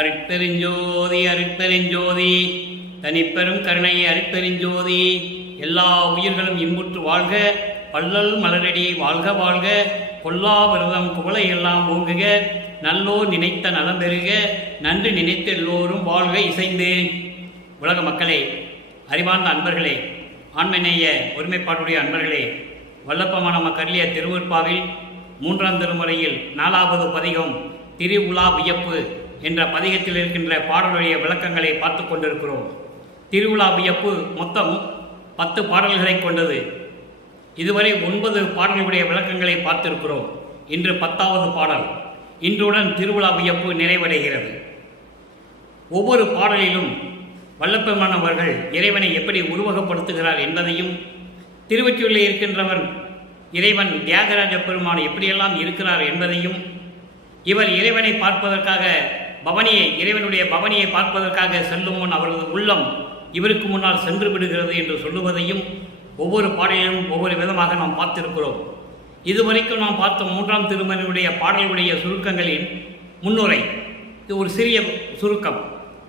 அருட்பெருஞ்சோதி அருட்பெருஞ்சோதி தனிப்பெரும் கருணை அருட்பெருஞ்சோதி. எல்லா உயிர்களும் இன்புற்று வாழ்க, பள்ளல் மலரடி வாழ்க வாழ்க, கொல்லா விரதம் குவளை எல்லாம் ஓங்குக, நல்லோர் நினைத்த நலம் பெறுக, நன்று நினைத்த எல்லோரும் வாழ்க இசைந்து. உலக மக்களே, அறிவார்ந்த அன்பர்களே, ஆண்மநேய ஒருமைப்பாட்டுடைய அன்பர்களே, வல்லப்பமான மக்களிய திருவூர்பாவில் 3ஆம் திருமுறையில் 4வது பதிகம் திருவுலா வியப்பு என்ற பதிகத்தில் இருக்கின்ற பாடலுடைய விளக்கங்களை பார்த்து கொண்டிருக்கிறோம். திருவுலா வியப்பு மொத்தம் 10 பாடல்களை கொண்டது. இதுவரை 9 பாடல்களுடைய விளக்கங்களை பார்த்திருக்கிறோம். இன்று 10வது பாடல். இன்றுடன் திருவுலா வியப்பு நிறைவடைகிறது. ஒவ்வொரு பாடலிலும் வல்லப்பெருமானவர்கள் இறைவனை எப்படி உருவகப்படுத்துகிறார் என்பதையும், திருவொற்றியூரில் இருக்கின்றவர் இறைவன் தியாகராஜ பெருமான் எப்படியெல்லாம் இருக்கிறார் என்பதையும், இவர் இறைவனை பார்ப்பதற்காக இறைவனுடைய பவனியை பார்ப்பதற்காக செல்லும் முன் அவரது உள்ளம் இவருக்கு முன்னால் சென்று விடுகிறது என்று சொல்லுவதையும் ஒவ்வொரு பாடலிலும் ஒவ்வொரு விதமாக நாம் பார்த்திருக்கிறோம். இதுவரைக்கும் நாம் பார்த்த 3ஆம் திருமுறையுடைய பாடலுடைய சுருக்கங்களின் முன்னுரை. இது ஒரு சிறிய சுருக்கம்.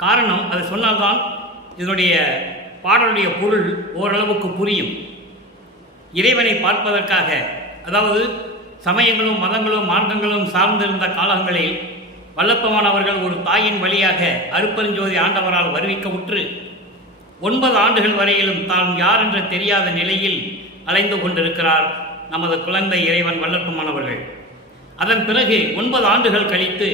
காரணம், அது சொன்னால்தான் இதனுடைய பாடலுடைய பொருள் ஓரளவுக்கு புரியும். இறைவனை பார்ப்பதற்காக, அதாவது சமயங்களும் மதங்களும் மார்க்கங்களும் சார்ந்திருந்த காலங்களில் வல்லப்பெருமான் அவர்கள் ஒரு தாயின் வழியாக அருட்பெருஞ்சோதி ஆண்டவரால் வருவிக்கவுற்று 9 ஆண்டுகள் வரையிலும் தான் யார் என்று தெரியாத நிலையில் அலைந்து கொண்டிருக்கிறார் நமது குழந்தை இறைவன் வல்லப்பெருமான் அவர்கள். அதன் பிறகு 9 ஆண்டுகள் கழித்து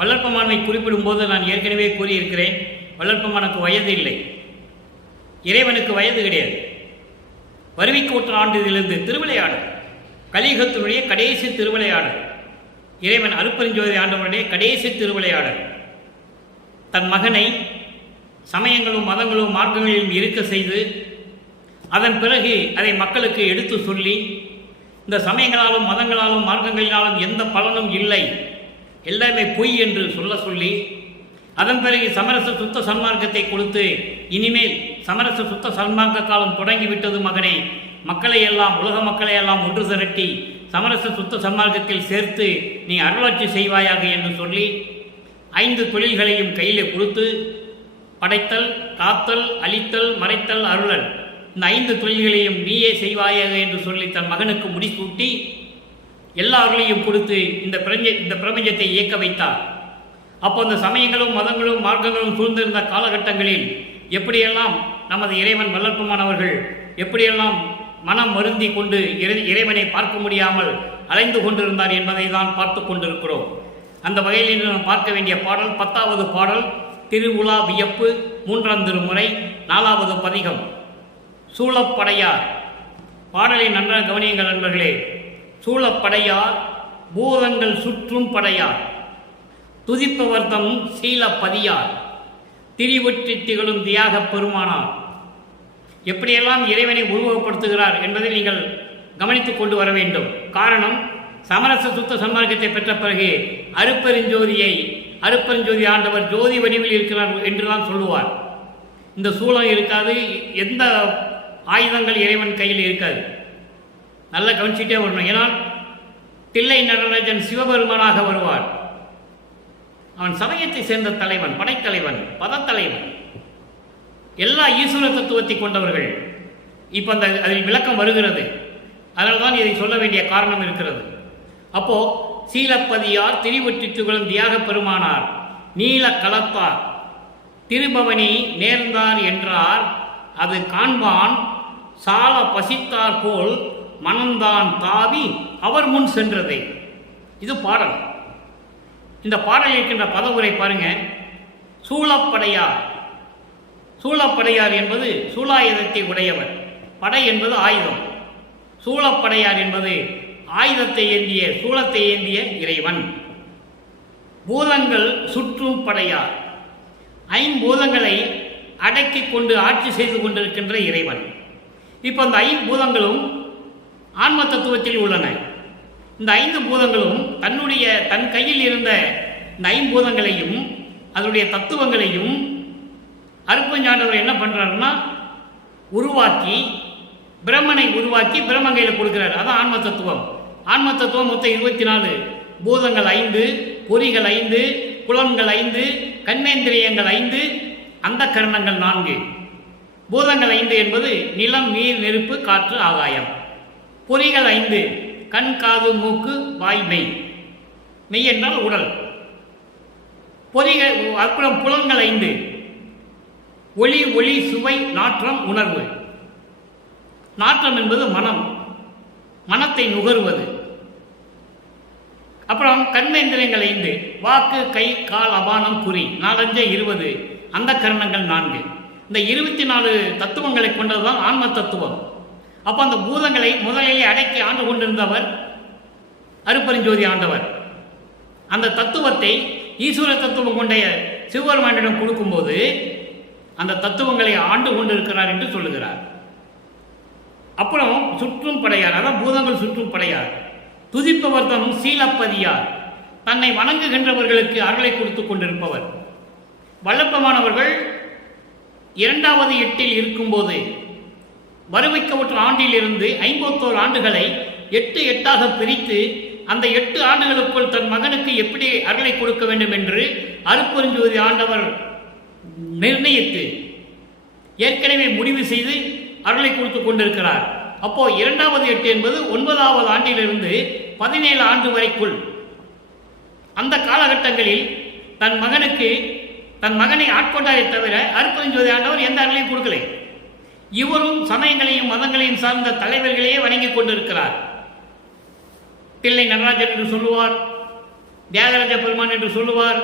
வல்லப்பெருமானை குறிப்பிடும்போது நான் ஏற்கனவே கூறியிருக்கிறேன், வல்லப்பெருமானுக்கு வயது இல்லை, இறைவனுக்கு வயது கிடையாது. வருவிக்கவுற்ற ஆண்டிலிருந்து திருவிளையாடல், கலியுகத்தினுடைய கடைசி திருவிளையாடல், இறைவன் அருட்பெருஞ்சோதி ஆண்டவருடைய கடைசி திருவிளையாடல். தன் மகனை சமயங்களும் மதங்களும் மார்க்கங்களிலும் இருக்க செய்து, அதன் பிறகு அதை மக்களுக்கு எடுத்து சொல்லி, இந்த சமயங்களாலும் மதங்களாலும் மார்க்கங்களினாலும் எந்த பலனும் இல்லை, எல்லாமே பொய் என்று சொல்லி, அதன் பிறகு சமரச சுத்த சன்மார்க்கத்தை கொடுத்து, இனிமேல் சமரச சுத்த சன்மார்க்க காலம் தொடங்கிவிட்டது மகனே, மக்களை எல்லாம், உலக மக்களை எல்லாம் ஒன்று திரட்டி சமரச சுத்த சன்மார்க்கத்தில் சேர்த்து நீ அருளாட்சி செய்வாயாக என்று சொல்லி 5 தொழில்களையும் கையிலே கொடுத்து, படைத்தல், காத்தல், அழித்தல், மறைத்தல், அருளல், இந்த 5 தொழில்களையும் நீயே செய்வாயாக என்று சொல்லி தன் மகனுக்கு முடிசூட்டி எல்லா அருளையும் கொடுத்து இந்த பிரபஞ்சத்தை இயக்க வைத்தார். அப்போ அந்த சமயங்களும் மதங்களும் மார்க்கங்களும் சூழ்ந்திருந்த காலகட்டங்களில் எப்படியெல்லாம் நமது இறைவன் வல்லப்பெருமானவர்கள் எப்படியெல்லாம் மனம் வருந்தி கொண்டு இறைவனை பார்க்க முடியாமல் அலைந்து கொண்டிருந்தார் என்பதை தான் பார்த்து கொண்டிருக்கிறோம். அந்த வகையில் இன்று நாம் பார்க்க வேண்டிய பாடல் 10வது பாடல், திருவுலா வியப்பு, 3ஆம் திருமுறை 4வது பதிகம், சூழப்படையார். பாடலை நன்றாக கவனியுங்கள் நண்பர்களே. சூழப்படையார், பூதங்கள் சுற்றும் படையார், துதிப்பவர்த்தம் சீலப்பதியார், திரிவொற்றி திகழும் தியாக பெருமானார். எப்படியெல்லாம் இறைவனை உருவகப்படுத்துகிறார் என்பதை நீங்கள் கவனித்துக் கொண்டு வர வேண்டும். காரணம், சமரச சுத்த சன்மார்க்கத்தை பெற்ற பிறகு அருட்பெருஞ்சோதி ஆண்டவர் ஜோதி வடிவில் இருக்கிறார் என்றுதான் சொல்லுவார். இந்த சூழம் இருக்காது, எந்த ஆயுதங்கள் இறைவன் கையில் இருக்காது. நல்லா கவனிச்சுட்டே வரணும். ஏன்னா தில்லை நடராஜன் சிவபெருமானாக வருவார். அவன் சமயத்தை சேர்ந்த தலைவன், படைத்தலைவன், பதத்தலைவன், எல்லா ஈஸ்வர தத்துவத்தை கொண்டவர்கள். இப்போ அதில் விளக்கம் வருகிறது. அதனால தான் இதை சொல்ல வேண்டிய காரணம் இருக்கிறது. அப்போ சீலப்பதியார், திரிவொற்றி திகழும் தியாக பெருமானார், நீல களத்தார், திருபவனி நேர்ந்தார் என்றார், அது காண்பான் சால பசித்தார் போல் மனந்தான் தாவி அவர் முன் சென்றதே. இது பாடல். இந்த பாடலில் இருக்கின்ற பதவுரை பாருங்க. சூழப்படையார். சூழப்படையார் என்பது சூலாயுதத்தை உடையவர், படை என்பது ஆயுதம். சூழப்படையார் என்பது ஆயுதத்தை ஏந்திய, சூலத்தை ஏந்திய இறைவன். பூதங்கள் சுற்றும் படையார், 5 பூதங்களை அடக்கி கொண்டு ஆட்சி செய்து கொண்டிருக்கின்ற இறைவன். இப்போ அந்த 5 பூதங்களும் ஆன்ம தத்துவத்தில் உள்ளன. இந்த 5 பூதங்களும் தன் கையில் இருந்த இந்த 5 பூதங்களையும் அதனுடைய தத்துவங்களையும் அருட்பெருஞ்சாண்டவர் என்ன பண்றாருன்னா உருவாக்கி, பிரம்மனை உருவாக்கி பிரம்மன் கையில் கொடுக்கிறார். அதான் ஆன்ம தத்துவம். ஆன்ம தத்துவம் மொத்தம் 24. பூதங்கள் 5, பொறிகள் 5, புலன்கள் 5, கர்மேந்திரியங்கள் 5, அந்த கரணங்கள் 4, பூதங்கள் 5 என்பது நிலம், நீர், நெருப்பு, காற்று, ஆகாயம். பொறிகள் 5, கண், காது, மூக்கு, வாய், மெய். மெய் என்றால் உடல். பொறிகள் அப்புறம் புலன்கள் 5, ஒளி, ஒளி, சுவை, நாற்றம், உணர்வு. நாற்றம் என்பது மனம், மனத்தை நுகர்வது. அப்புறம் கர்மேந்திரியங்கள் 5, வாக்கு, கை, கால், அபானம், குறி. 4 5 20, அந்த கரணங்கள் 4. இந்த 24 தத்துவங்களை கொண்டதுதான் ஆன்ம தத்துவம். அப்போ அந்த பூதங்களை முதலிலே அடக்கி ஆண்டு கொண்டிருந்தவர் அருப்பெருஞ்சோதி ஆண்டவர். அந்த தத்துவத்தை ஈஸ்வர தத்துவம் கொண்ட சிவபெருமானிடம் கொடுக்கும்போது அந்த தத்துவங்களை ஆண்டு கொண்டிருக்கிறார் என்று சொல்லுகிறார். அப்புறம் சுற்றும் படையார், அதான் பூதங்கள் சுற்றும் படையார். துதிப்பவர் தனும் சீலப்பதியார், தன்னை வணங்குகின்றவர்களுக்கு அருளை கொடுத்து கொண்டிருப்பவர். வல்லப்பமானவர்கள் 2வது எட்டில் இருக்கும்போது வருவிக்கவுற்ற ஆண்டிலிருந்து 51 ஆண்டுகளை 8 8ஆக பிரித்து அந்த 8 ஆண்டுகளுக்குள் தன் மகனுக்கு எப்படி அருளை கொடுக்க வேண்டும் என்று அருப்பெருஞ்சோதி ஆண்டவர் நிர்ணயித்து ஏற்கனவே முடிவு செய்து அருளை கொடுத்து கொண்டிருக்கிறார். அப்போ 2வது 8 என்பது 9வது ஆண்டிலிருந்து 17 ஆண்டு வரைக்குள் அந்த காலகட்டங்களில் தன் மகனை ஆட்கொண்டாரை தவிர அருப்பெருஞ்சோதி ஆண்டவர் எந்த அருளையும் கொடுக்கலை. இவரும் சமயங்களையும் மதங்களையும் சார்ந்த தலைவர்களையே வணங்கிக் கொண்டிருக்கிறார். தில்லை நடராஜன் என்று சொல்லுவார், தியாகராஜ பெருமான் என்று சொல்லுவார்,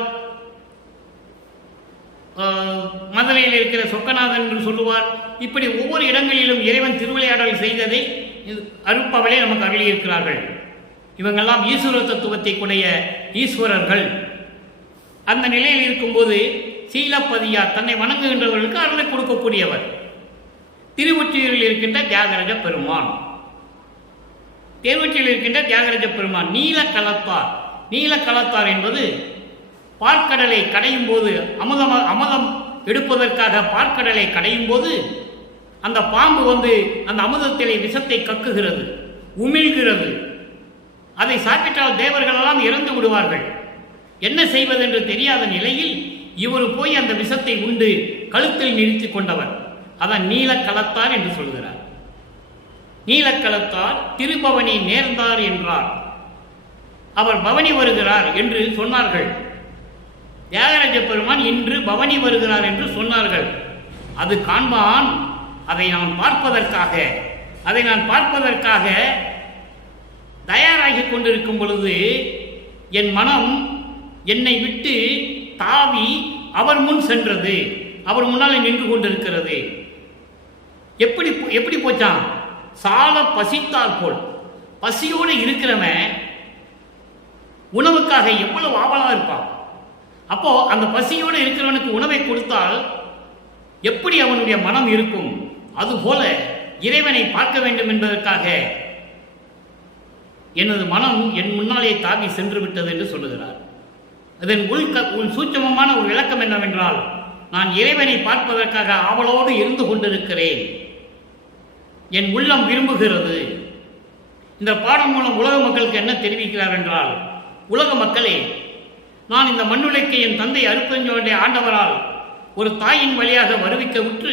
மதுரையில் இருக்கிற சொக்கநாதன் என்று சொல்லுவார். இப்படி ஒவ்வொரு இடங்களிலும் இறைவன் திருவிளையாடல் செய்ததை அருப்பவளே நமக்கு அருளியிருக்கிறார்கள். இவங்கெல்லாம் ஈஸ்வர தத்துவத்தை கூடிய ஈஸ்வரர்கள். அந்த நிலையில் இருக்கும்போது சீலப்பதியார் தன்னை வணங்குகின்றவர்களுக்கு அருளை கொடுக்கக்கூடியவர். திருவொற்றியூரில் இருக்கின்ற தியாகராஜ பெருமான், திருவொற்றியில் இருக்கின்ற தியாகராஜ பெருமான் நீலக்கலத்தார். நீலக்கலத்தார் என்பது பார்க்கடலை கடையும் போது அமுதம் எடுப்பதற்காக பார்க்கடலை கடையும் போது அந்த பாம்பு வந்து அந்த அமுதத்திலே விஷத்தை கக்குகிறது, உமிழ்கிறது. அதை சாப்பிட்டால் தேவர்களெல்லாம் இறந்து விடுவார்கள். என்ன செய்வதென்று தெரியாத நிலையில் இவர் போய் அந்த விஷத்தை உண்டு கழுத்தில் நிறுத்தி கொண்டவர். அதான் நீலக்கலத்தார் என்று சொல்கிறார். நீலக்கலத்தார் திருபவனி நேர்ந்தார் என்றார். அவர் பவனி வருகிறார் என்று சொன்னார்கள். தியாகராஜ பெருமான் இன்று பவனி வருகிறார் என்று சொன்னார்கள். அது காண்பான். அதை நான் பார்ப்பதற்காக தயாராகி கொண்டிருக்கும் பொழுது என் மனம் என்னை விட்டு தாவி அவர் முன் சென்றது. அவர் முன்னால் நின்று கொண்டிருக்கிறது. எப்படி போச்சான்? சால பசித்தால் போல். பசியோடு இருக்கிறவன் உணவுக்காக எவ்வளவு ஆவலா இருப்பான். அப்போ அந்த பசியோடு இருக்கிறவனுக்கு உணவை கொடுத்தால் எப்படி அவனுடைய மனம் இருக்கும்? அதுபோல இறைவனை பார்க்க வேண்டும் என்பதற்காக எனது மனம் என் முன்னாலே தாவி சென்று விட்டது என்று சொல்லுகிறார். அதன் உள் சூட்சமமான ஒரு விளக்கம் என்னவென்றால், நான் இறைவனை பார்ப்பதற்காக ஆவலோடு இருந்து கொண்டிருக்கிறேன். என் உள்ளம் விரும்புகிறது. இந்த பாடம் மூலம் உலக மக்களுக்கு என்ன தெரிவிக்கிறார் என்றால், உலக மக்களே, நான் இந்த மண்ணுலைக்கு என் தந்தை அருப்பெருஞ்சோதி ஆண்டவரால் ஒரு தாயின் வழியாக வருவிக்க விட்டு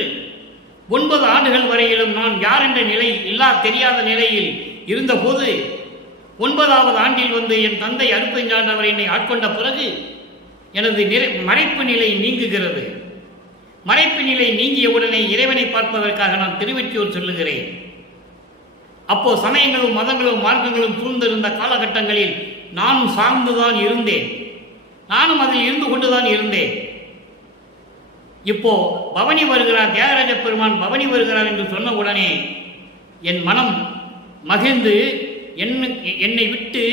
9 ஆண்டுகள் வரையிலும் நான் யார் என்ற நிலை தெரியாத நிலையில் இருந்தபோது 9வது ஆண்டில் வந்து என் தந்தை அருப்பெருஞ்சாண்டவர் என்னை ஆட்கொண்ட பிறகு எனது மறைப்பு நிலை நீங்குகிறது. மறைப்பு நிலை நீங்கிய உடனே இறைவனை பார்ப்பதற்காக நான் திருவொற்றியூர் சொல்லுகிறேன். அப்போ சமயங்களும் மதங்களும் மார்க்கங்களும் சூழ்ந்திருந்த காலகட்டங்களில் நானும் சார்ந்துதான் இருந்தேன். நானும் அதில் இருந்து கொண்டுதான் இருந்தேன். இப்போ பவனி வருகிறார், தியாகராஜ பெருமான் பவனி வருகிறார் என்று சொன்ன உடனே என் மனம் மகிழ்ந்து என்னை விட்டு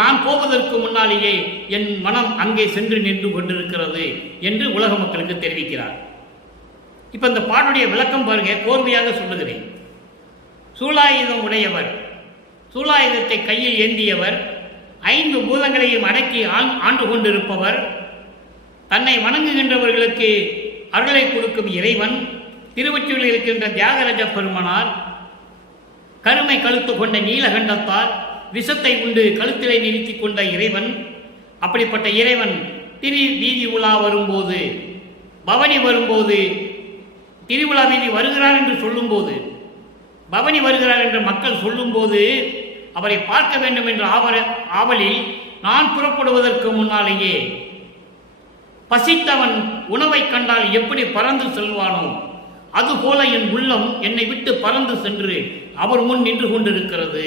நான் போவதற்கு முன்னாலேயே என் மனம் அங்கே சென்று நின்று கொண்டிருக்கிறது என்று உலக மக்களுக்கு தெரிவிக்கிறார். இப்ப இந்த பாட்டுடைய விளக்கம் பாருங்க, கோர்வையாக சொல்லுகிறேன். சூலாயுதம் உடையவர், சூலாயுதத்தை கையில் ஏந்தியவர், 5 பூதங்களையும் அடக்கி ஆண்டு கொண்டிருப்பவர், தன்னை வணங்குகின்றவர்களுக்கு அருளை கொடுக்கும் இறைவன், திருவொற்றியூரில் இருக்கின்ற தியாகராஜ பெருமானார், கருமை கழுத்து கொண்ட நீலகண்டத்தார், விஷத்தை உண்டு கழுத்திலை நிறுத்தி கொண்ட இறைவன். அப்படிப்பட்ட இறைவன் வீதி உலா வரும்போது, பவனி வரும்போது, திருவிழா வீதி வருகிறார் என்று சொல்லும்போது, பவனி வருகிறார் என்று மக்கள் சொல்லும்போது அவரை பார்க்க வேண்டும் என்ற ஆவலில் நான் புறப்படுவதற்கு முன்னாலேயே பசித்தவன் உணவை கண்டால் எப்படி பறந்து செல்வானோ அதுபோல என் உள்ளம் என்னை விட்டு பறந்து சென்று அவர் முன் நின்று கொண்டிருக்கிறது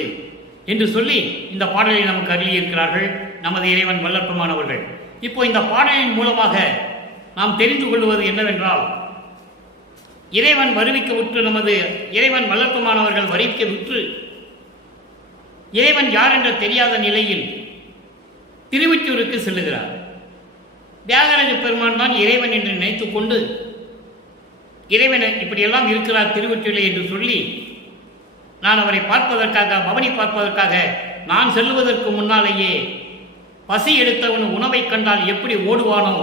என்று சொல்லி இந்த பாடலை நமக்கு அருளியிருக்கிறார்கள் நமது இறைவன் வல்லற்பமானவர்கள். இப்போ இந்த பாடலின் மூலமாக நாம் தெரிந்து கொள்வது என்னவென்றால், இறைவன் வருவிக்க விட்டு நமது இறைவன் வல்லற்பமானவர்கள் வருவிக்க விட்டு இறைவன் யார் என்ற தெரியாத நிலையில் திருவொற்றியூருக்கு செல்லுகிறார். தியாகராஜ பெருமான் தான் இறைவன் என்று நினைத்துக் கொண்டு இறைவன் இப்படியெல்லாம் இருக்கிறார் திருவொற்றியூரிலே என்று சொல்லி நான் அவரை பார்ப்பதற்காக, பவனி பார்ப்பதற்காக நான் செல்லுவதற்கு முன்னாலேயே பசி எடுத்தவன் உணவை கண்டால் எப்படி ஓடுவானோ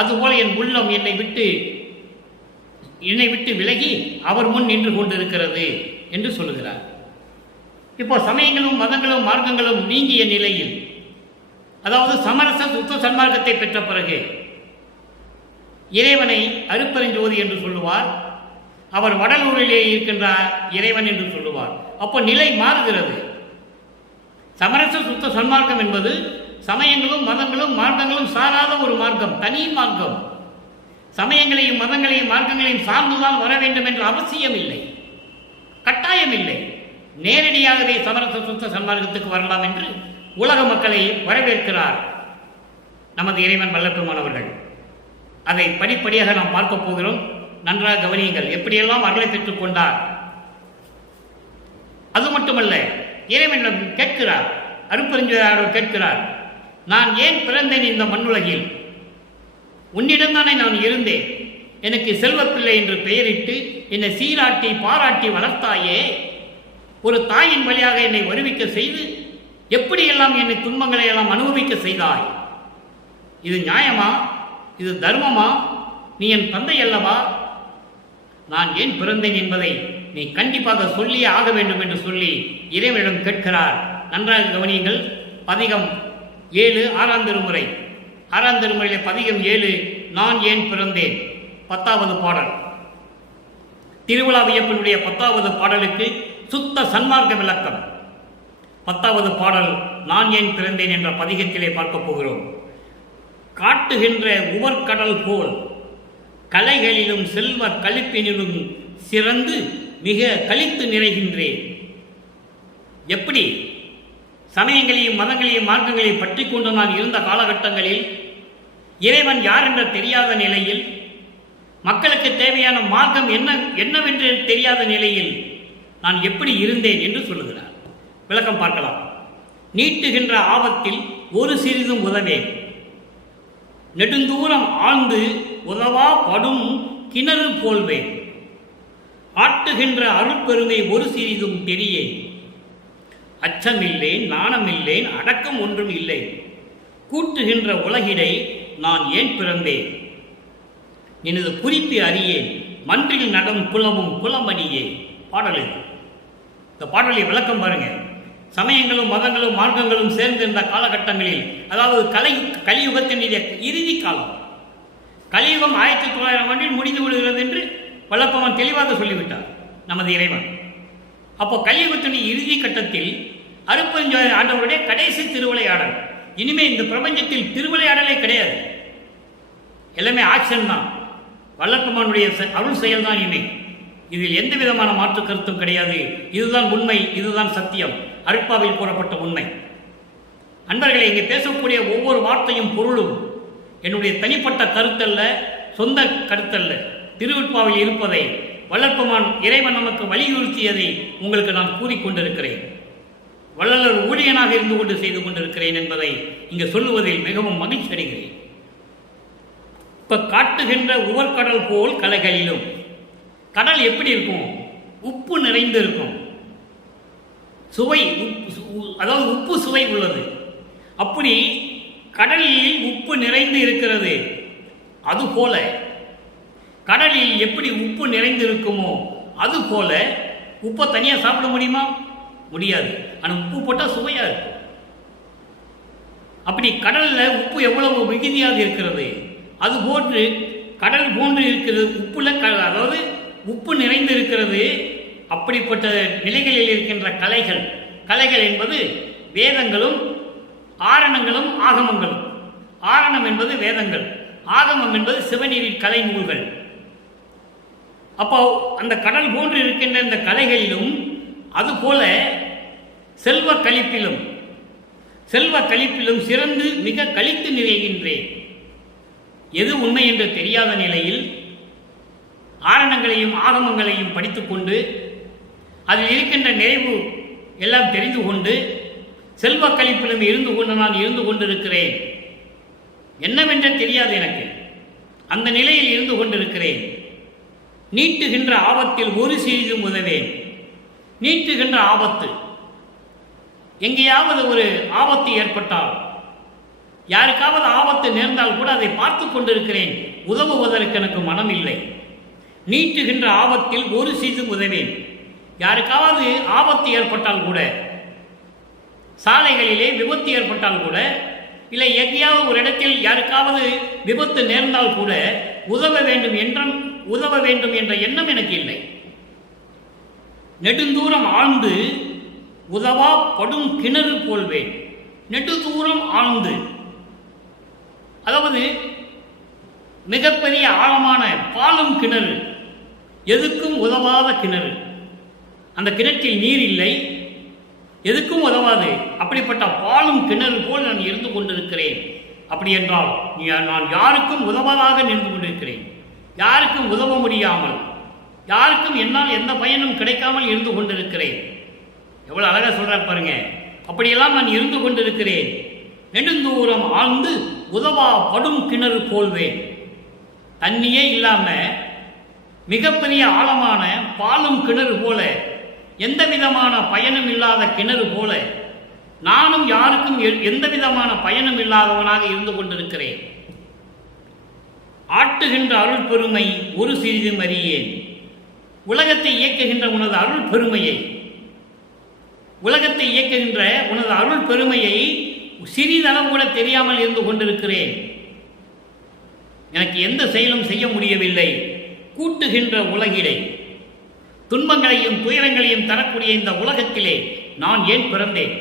அதுபோல என் உள்ளம் என்னை விட்டு விலகி அவர் முன் நின்று கொண்டிருக்கிறது என்று சொல்லுகிறார். இப்போ சமயங்களும் மதங்களும் மார்க்கங்களும் நீங்கிய நிலையில், அதாவது சமரச சுத்த சன்மார்க்கத்தை பெற்ற பிறகு இறைவனை அருட்பெருஞ்சோதி என்று சொல்லுவார். அவர் வடலூரிலே இருக்கின்ற இறைவன் என்று சொல்லுவார். அப்போ நிலை மாறுகிறது. சமரச சுத்த சன்மார்க்கம் என்பது சமயங்களும் மதங்களும் மார்க்கங்களும் சாராத ஒரு மார்க்கம், தனி மார்க்கம். சமயங்களையும் மதங்களையும் மார்க்கங்களையும் சார்ந்துதான் வர வேண்டும் என்ற அவசியம் இல்லை, கட்டாயம் இல்லை. நேரடியாகவே சமரச சுத்த சன்மார்க்கத்துக்கு வரலாம் என்று உலக மக்களை வரவேற்கிறார் நமது இறைவன் வல்லற்பெருமானவர்கள். அதை படிப்படியாக நாம் பார்க்க போகிறோம். நன்றாக கவனியுங்கள், எப்படியெல்லாம் அருளை பெற்றுக் கொண்டார். அது மட்டுமல்ல, இறைவனிடம் கேட்கிறார், அருட்பெருஞ்சோதியார் கேட்கிறார், நான் ஏன் பிறந்தேன் இந்த மண்ணுலகில்? உன்னிடம்தானே நான் இருந்தேன். எனக்கு செல்வப்பிள்ளை என்று பெயரிட்டு என்னை சீராட்டி பாராட்டி வளர்த்தாயே. ஒரு தாயின் வழியாக என்னை வருவிக்க செய்து எப்படியெல்லாம் என்னை துன்பங்களை எல்லாம் அனுபவிக்க செய்தாய். இது நியாயமா? இது தர்மமா? நீ என் தந்தை அல்லவா? நான் ஏன் பிறந்தேன் என்பதை நீ கண்டிப்பாக சொல்லியே ஆக வேண்டும் என்று சொல்லி இறைவனிடம் கேட்கிறார். நன்றாக கவனியுங்கள். பதிகம் 7 6ஆம் திருமுறை, 6ஆம் திருமுறையிலே பதிகம் 7 நான் ஏன் பிறந்தேன், 10வது பாடல். திருவிழா வியப்பினுடைய 10வது பாடலுக்கு சுத்த சன்மார்க்க விளக்கம். 10வது பாடல் நான் ஏன் பிறந்தேன் என்ற பதிகத்திலே பார்க்க போகிறோம். காட்டுகின்ற உவர்கடல் போல் கலைகளிலும் செல்வ கழிப்பினிலும் சிறந்து மிக கழித்து நிறைகின்றேன். எப்படி சமயங்களையும் மதங்களையும் மார்க்கங்களையும் பற்றி கொண்டு நான் இருந்த காலகட்டங்களில் இறைவன் யார் என்ற தெரியாத நிலையில், மக்களுக்கு தேவையான மார்க்கம் என்னவென்று தெரியாத நிலையில் நான் எப்படி இருந்தேன் என்று சொல்லுகிறார். விளக்கம் பார்க்கலாம். நீட்டுகின்ற ஆபத்தில் ஒரு சிறிதும் உதவேன், நெடுந்தூரம் ஆழ்ந்து உதவா படும் கிணறு போல்வேன். ஆட்டுகின்ற அருட்பெருமை ஒரு சிறிதும் தெரியேன். அச்சமில்லேன், நாணமில்லேன், அடக்கம் ஒன்றும் இல்லை. கூட்டுகின்ற உலகிடை நான் ஏன் பிறந்தேன்? எனது குறிப்பை அறியேன், மன்றில் நடம் குலமும் குலமணியே. பாடல். இந்த பாடலை விளக்கம் பாருங்க. சமயங்களும் மதங்களும் மார்க்கங்களும் சேர்ந்திருந்த காலகட்டங்களில், அதாவது கலியுகத்தின் இறுதி காலம், கலியுகம் 1900 ஆண்டில் முடிந்து விடுகிறது என்று வல்லப்பெருமான் தெளிவாக சொல்லிவிட்டார் நமது இறைவன். அப்போ கலியுகத்தின் இறுதி கட்டத்தில் அருட்பெருஞ்சோதி ஆண்டவருடைய கடைசி திருவிளையாடல். இனிமே இந்த பிரபஞ்சத்தில் திருவிளையாடலே கிடையாது, எல்லாமே ஆக்ஷன் தான். வல்லப்பெருமானுடைய அருள் செயல் தான் இனிமே. இதில் எந்த விதமான மாற்று கருத்தும் கிடையாது. இதுதான் உண்மை, இதுதான் சத்தியம், அருட்பாவில் கூறப்பட்ட உண்மை. அன்பர்களை, இங்கே பேசக்கூடிய ஒவ்வொரு வார்த்தையும் பொருளும் என்னுடைய தனிப்பட்ட கருத்தல்ல, சொந்த கருத்தல்ல. திருவெட்பாவில் இருப்பதை வல்லற்பெருமான் இறைவன் நமக்கு வலியுறுத்தியதை உங்களுக்கு நான் கூறிக்கொண்டிருக்கிறேன். வள்ளலர் ஊழியனாக இருந்து கொண்டு செய்து கொண்டிருக்கிறேன் என்பதை இங்கு சொல்லுவதில் மிகவும் மகிழ்ச்சி அடைகிறேன். இப்ப காட்டுகின்ற உவர்கடல் போல் கலைகளிலும், கடல் எப்படி இருக்கும்? உப்பு நிறைந்து இருக்கும், சுவை, அதாவது உப்பு சுவை உள்ளது. அப்படி கடலில் உப்பு நிறைந்து இருக்கிறது. அதுபோல கடலில் எப்படி உப்பு நிறைந்து இருக்குமோ அதுபோல உப்பை தனியாக சாப்பிட முடியுமா? முடியாது. ஆனால் உப்பு போட்டால் சுவையாக இருக்கும். அப்படி கடலில் உப்பு எவ்வளவு மிகுதியாக இருக்கிறது, அதுபோன்று கடல் போன்று இருக்கிறது உப்புல அதாவது உப்பு நிறைந்து இருக்கிறது. அப்படிப்பட்ட நிலைகளில் இருக்கின்ற கலைகள் என்பது வேதங்களும் ஆரணங்களும் ஆகமங்களும். ஆரணம் என்பது வேதங்கள், ஆகமம் என்பது சிவநீரின் கலை நூல்கள். அப்போ அந்த கடல் போன்று இருக்கின்ற இந்த கலைகளிலும் அதுபோல செல்வ கழிப்பிலும் சிறந்து மிக கழித்து நிறைகின்றேன். எது உண்மை என்று தெரியாத நிலையில் ஆரணங்களையும் ஆகமங்களையும் படித்துக்கொண்டு அதில் இருக்கின்ற நிறைவு எல்லாம் தெரிந்து கொண்டு செல்வ கழிப்பிலும் நான் இருந்து கொண்டிருக்கிறேன். என்னவென்று தெரியாது எனக்கு, அந்த நிலையில் இருந்து கொண்டிருக்கிறேன். நீட்டுகின்ற ஆபத்தில் ஒரு சிறிதும் உதவேன். நீட்டுகின்ற ஆபத்து, எங்கேயாவது ஒரு ஆபத்து ஏற்பட்டால், யாருக்காவது ஆபத்து நேர்ந்தால் கூட அதை பார்த்து கொண்டிருக்கிறேன். உதவுவதற்கு எனக்கு மனம் இல்லை. நீட்டுகின்ற ஆபத்தில் ஒரு சிறிதும் உதவேன். யாருக்காவது ஆபத்து ஏற்பட்டால் கூட, சாலைகளிலே விபத்து ஏற்பட்டால் கூட, இல்லை எங்கேயாவது ஒரு இடத்தில் யாருக்காவது விபத்து நேர்ந்தால் கூட உதவ வேண்டும் என்ற எண்ணம் எனக்கு இல்லை. நெடுந்தூரம் ஆழ்ந்து உதவா படும் கிணறு போல்வேன். நெடுதூரம் ஆழ்ந்து, அதாவது மிகப்பெரிய ஆழமான பாலும் கிணறு, எதுக்கும் உதவாத கிணறு. அந்த கிணற்றில் நீர் இல்லை, எதுக்கும் உதவாது. அப்படிப்பட்ட பாலும் கிணறு போல் நான் இருந்து கொண்டிருக்கிறேன். அப்படி என்றால் நான் யாருக்கும் உதவாதாக நின்று கொண்டிருக்கிறேன். யாருக்கும் உதவ முடியாமல், யாருக்கும் என்னால் எந்த பயனும் கிடைக்காமல் இருந்து கொண்டிருக்கிறேன். எவ்வளவு அழகா சொல்றார் பாருங்க. அப்படியெல்லாம் நான் இருந்து கொண்டிருக்கிறேன். நெடுந்தூரம் ஆழ்ந்து உதவா படும் கிணறு போல்வேன். தண்ணியே இல்லாம மிகப்பெரிய ஆழமான பாலும் கிணறு போல, எந்த விதமான பயனும் இல்லாத கிணறு போல நானும் யாருக்கும் எந்த விதமான பயனும் இல்லாதவனாக இருந்து கொண்டிருக்கிறேன். ஆட்டுகின்ற அருள் பெருமை ஒரு சிறிதும் அறியேன். உலகத்தை இயக்குகின்ற உனது அருள் பெருமையை, உலகத்தை இயக்குகின்ற உனது அருள் பெருமையை சிறிதளவு கூட தெரியாமல் இருந்து கொண்டிருக்கிறேன். எனக்கு எந்த செயலும் செய்ய முடியவில்லை. கூட்டுகின்ற உலகிலே துன்பங்களையும் துயரங்களையும் தரக்கூடிய இந்த உலகத்திலே நான் ஏன் பிறந்தேன்?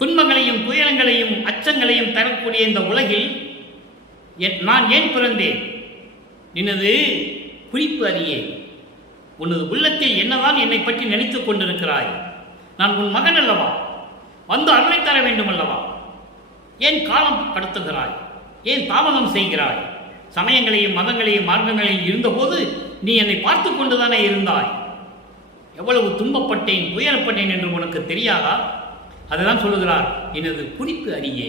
துன்பங்களையும் துயரங்களையும் அச்சங்களையும் தரக்கூடிய இந்த உலகில் நான் ஏன் பிறந்தேன்? நினது குறிப்பு அறியே. உனது உள்ளத்தில் என்னதான் என்னை பற்றி நினைத்துக் கொண்டிருக்கிறாய்? நான் உன் மகன் அல்லவா? வந்து அருளை தர வேண்டும் அல்லவா? ஏன் காலம் கடத்துகிறாய்? ஏன் தாமதம் செய்கிறாய்? சமயங்களையும் மதங்களையும் மார்க்கங்களையும் இருந்தபோது நீ என்னை பார்த்து கொண்டுதானே இருந்தாய். எவ்வளவு துன்பப்பட்டேன், துயரப்பட்டேன் என்று உனக்கு தெரியாதா? அதுதான் சொல்லுகிறார், எனது குறிப்பு அறியே.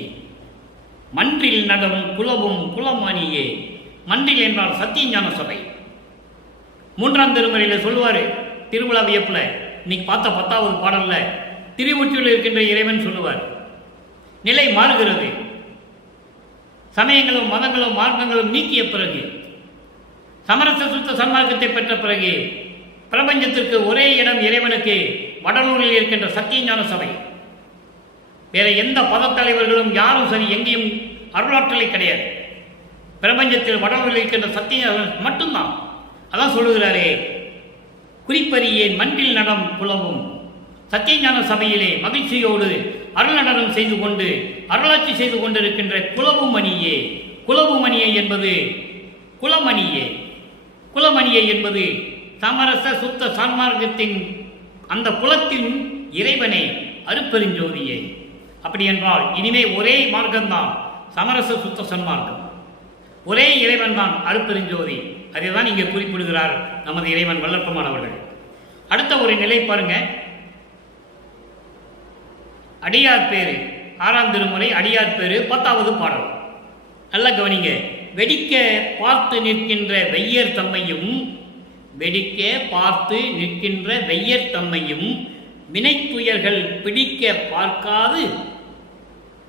மன்றில் நகம் குலவும் குலமானியே. மன்றில் என்றால் சத்தியஞான சபை. 3ஆம் திருமுறையில் சொல்லுவார், திருவிழா வியப்பில் இன்னைக்கு பார்த்த 10வது பாடல்ல திருவொற்றியில் இருக்கின்ற இறைவன் சொல்லுவார், நிலை மாறுகிறது. சமயங்களும் மதங்களும் மார்க்கங்களும் நீக்கிய பிறகு, சமரச சுத்த சன்மார்க்கத்தை பெற்ற பிறகு, பிரபஞ்சத்திற்கு ஒரே இடம் இறைவனுக்கு வடலூரில் இருக்கின்ற சத்தியஞான சபை. வேற எந்த பதத்தலைவர்களும் யாரும் சரி எங்கேயும் அருளாற்றலை கிடையாது. பிரபஞ்சத்தில் வடலூரில் இருக்கின்ற சத்திய மட்டும்தான். அதான் சொல்லுகிறாரே, குறிப்பறியேன் மன்றில் நடம் குலவும். சத்தியஞான சபையிலே மகிழ்ச்சியோடு அருள் நடனம் செய்து கொண்டு அருளாட்சி செய்து கொண்டிருக்கின்ற குலவுமணியே. குலவுமணியை என்பது குலமணியே. குலமணியை என்பது சமரச சுத்த சன்மார்க்கத்தின் அந்த குலத்தின் இறைவனே, அருட்பெருஞ்சோதியே. அப்படி என்றால் இனிமே ஒரே மார்க்கம்தான் சமரச சுத்த சன்மார்க்கம். ஒரே இறைவன் தான் அருட்பெருஞ்சோதி. அதை தான் இங்கே குறிப்பிடுகிறார் நமது இறைவன் வல்லப்பமானவர்கள். அடுத்த ஒரு நிலை பாருங்க, அடியார் பேரு. 6ஆம் திருமுறை அடியார் பேரு 10வது பாடல். நல்லா கவனிங்க. வெடிக்க பார்த்து நிற்கின்ற வெய்யர் தம்மையும், வெடிக்க பார்த்து நிற்கின்ற வெய்யர் தம்மையும் வினைத்துயர்கள் பிடிக்க பார்க்காது,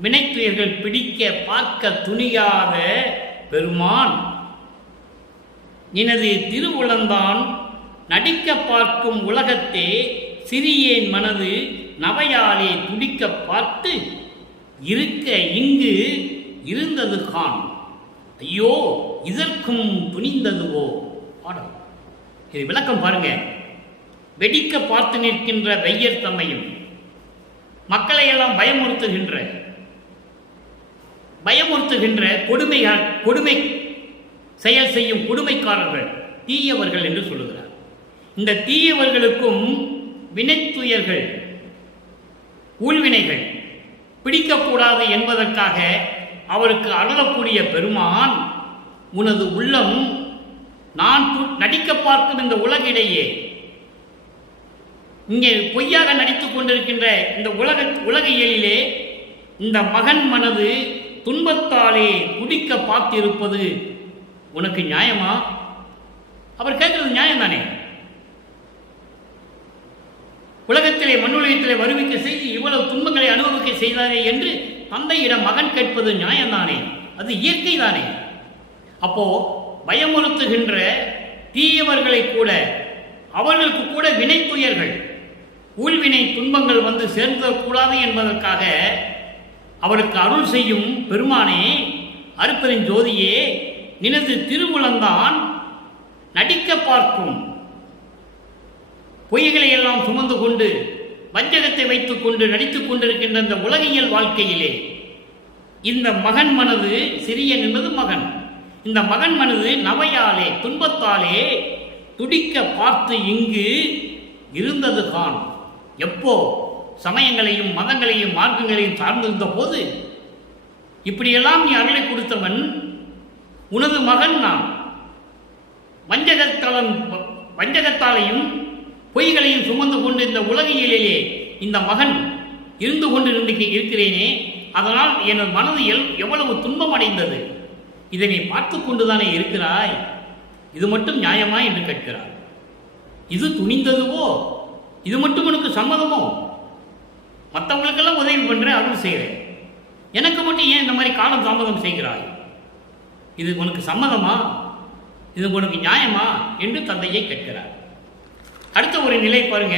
வினைத்துயர்கள் பிடிக்க பார்க்க துணியாத பெருமான் நினது திருவுளந்தான் நடிக்க பார்க்கும் உலகத்தே சிறியேன் மனது நவையாலே துடிக்க பார்த்து இருக்க இங்கு இருந்தது கான். ஐயோ இதற்கும் துணிந்ததுவோ. பாடம் இது விளக்கம் பாருங்க. வெடிக்க பார்த்து நிற்கின்ற வெய்யர் தம்மையும் மக்களை எல்லாம் பயமுறுத்துகின்ற கொடுமை செயல் செய்யும் கொடுமைக்காரர்கள் தீயவர்கள் என்று சொல்லுகிறார். இந்த தீயவர்களுக்கும் வினைத்துயர்கள் ஊழ்வினைகள் பிடிக்கக்கூடாது என்பதற்காக அவருக்கு அருளக்கூடிய பெருமான், உனது உள்ளம் நான் நடிக்க பார்க்கும் இந்த உலகிடையே, இங்கே பொய்யாக நடித்துக் கொண்டிருக்கின்ற இந்த உலக இயலிலே இந்த மகன் மனது துன்பத்தாலே துடிக்க பார்த்திருப்பது உனக்கு நியாயமா? அவர் கேட்கிறது நியாயம் தானே? உலகத்திலே மண்ணுலகத்திலே வருவிக்க செய்து இவ்வளவு துன்பங்களை அனுபவிக்க செய்தானே என்று தந்தையிடம் மகன் கேட்பது நியாயம்தானே? அது இயற்கை தானே? அப்போ பயமுறுத்துகின்ற தீயவர்களை கூட, அவர்களுக்கு கூட வினைத்துயர்கள் ஊழ்வினை துன்பங்கள் வந்து சேர்ந்தக்கூடாது என்பதற்காக அவருக்கு அருள் செய்யும் பெருமானே, அருட்பெருஞ்சோதியே, நினது திருவுளந்தான் நடிக்க பார்க்கும் பொய்களை எல்லாம் சுமந்து கொண்டு வஞ்சகத்தை வைத்துக் கொண்டு நடித்துக் கொண்டிருக்கின்ற இந்த உலகியல் வாழ்க்கையிலே இந்த மகன் மனது, சிறியன் என்பது மகன், இந்த மகன் மனது நவையாலே துன்பத்தாலே துடிக்க பார்த்து இங்கு இருந்தது கான். எப்போ சமயங்களையும் மதங்களையும் மார்க்கங்களையும் சார்ந்திருந்த போது இப்படியெல்லாம் நீ அருளை கொடுத்தவன், உனது மகன் நான். வஞ்சகத்தாலையும் பொய்களையும் சுமந்து கொண்டு இந்த உலகியலிலே இந்த மகன் இருந்து கொண்டு இருக்கிறேனே, அதனால் எனது மனது எவ்வளவு துன்பம் அடைந்தது. இதை நீ பார்த்து கொண்டுதானே இருக்கிறாய், இது மட்டும் நியாயமா என்று கேட்கிறார். இது துணிந்ததுவோ? இது மட்டும் உனக்கு சம்மதமோ? மற்றவங்களுக்கெல்லாம் உதவி பண்ற, அருள் செய்கிறேன், எனக்கு மட்டும் ஏன் இந்த மாதிரி காலம் தாமதம் செய்கிறாய்? இது உனக்கு சம்மதமா? இது உனக்கு நியாயமா என்று தந்தையை கேட்கிறார். அடுத்த ஒரு நிலை பாருங்க,